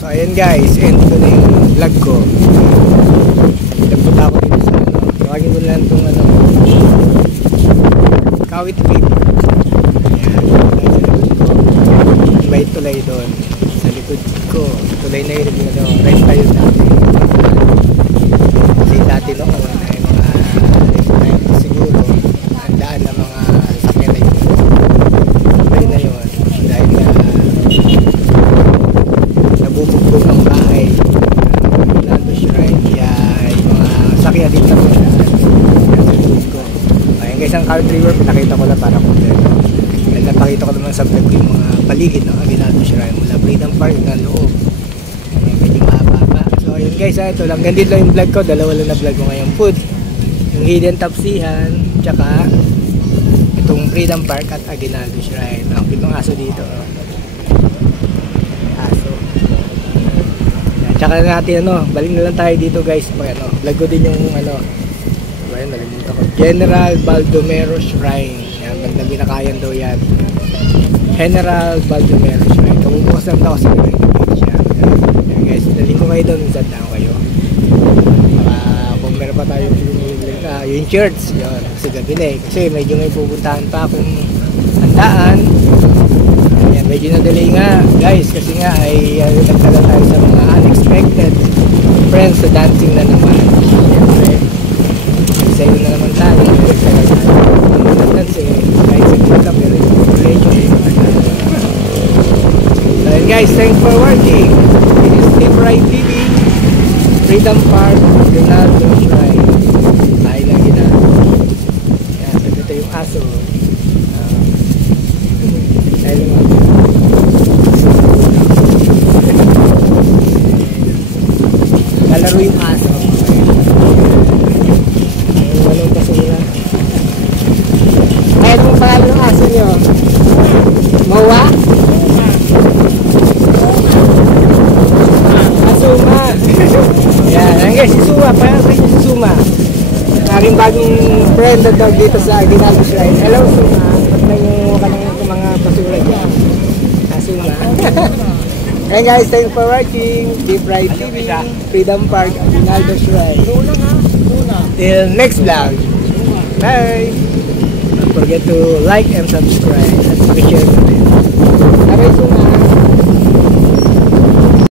So ayun guys, end ko na yung vlog ko. Nagpunta ako dito sa ano, tawagin ko na lang itong ano, Kawit Baby. Ayan, may tulay doon sa likod ko. Tulay na yun, ano, right tayo dati. Kasi dati noon ay mga siguro ang daan ng mga sakyan na yun. Tulay na yun dahil nabubugbog ang bahay. Nando Shrine, kaya yung mga sakyan dito na sa likod ko. Ayun guys, ang Kawit River, pinakita ko lang para kompleto. Dahil napakita ko naman sa vlog ko yung mga paligid ng Aguinaldo Shrine mula Freedom Park na loob. Medyo mahaba. So ayun guys, ito lang. Ganito lang yung vlog ko. Dalawa lang na vlog ko ngayong food. Yung Hidden Tapsihan, tsaka itong Freedom Park at Aguinaldo Shrine. Ang pitong aso dito. Aso. Tsaka natin ano, balik na lang tayo dito guys. Pag ano, vlog ko din yung ano, ayun, nalimutan ko. General Baldomero Shrine. Yan, magandang binakayan daw yan. General Baldomero Shrine. Kamubukas lang daw sa page yan. Yan guys, daling ko kayo doon. Minsan lang kayo. Kung meron pa tayo yung church. Yun, kasi gabi na eh. Kasi medyo may pupuntahan pa akong handaan. Yan, medyo na-delay nga guys. Kasi nga ay nagtagal tayo sa mga unexpected friends sa dancing na naman. Siyempre, sa'yo na naman tayo. Nagtagal tayo. Kasi kahit sa kita pero yung so guys, thanks for watching. This is Deep Ride TV, Freedom Park, Aguinaldo Shrine. Tayo lang ginagawa. Yan, ito yung aso. Tayo lang ako. Lalaro yung aso. Walang basura. Ay, anong pangalan ng aso nyo? Mawa? Asuma. Yan, ang guys, si Suma. Parang rin si Suma. Aking bagong friend na daw dito sa Aguinaldo Shrine. Hello, Suma. Ba't na yung mga basura dyan? Asuma. Hey guys, thanks for watching. Deep Ride TV, Freedom Park, Aguinaldo Shrine. Till next vlog. Bye! Don't forget to like and subscribe at share.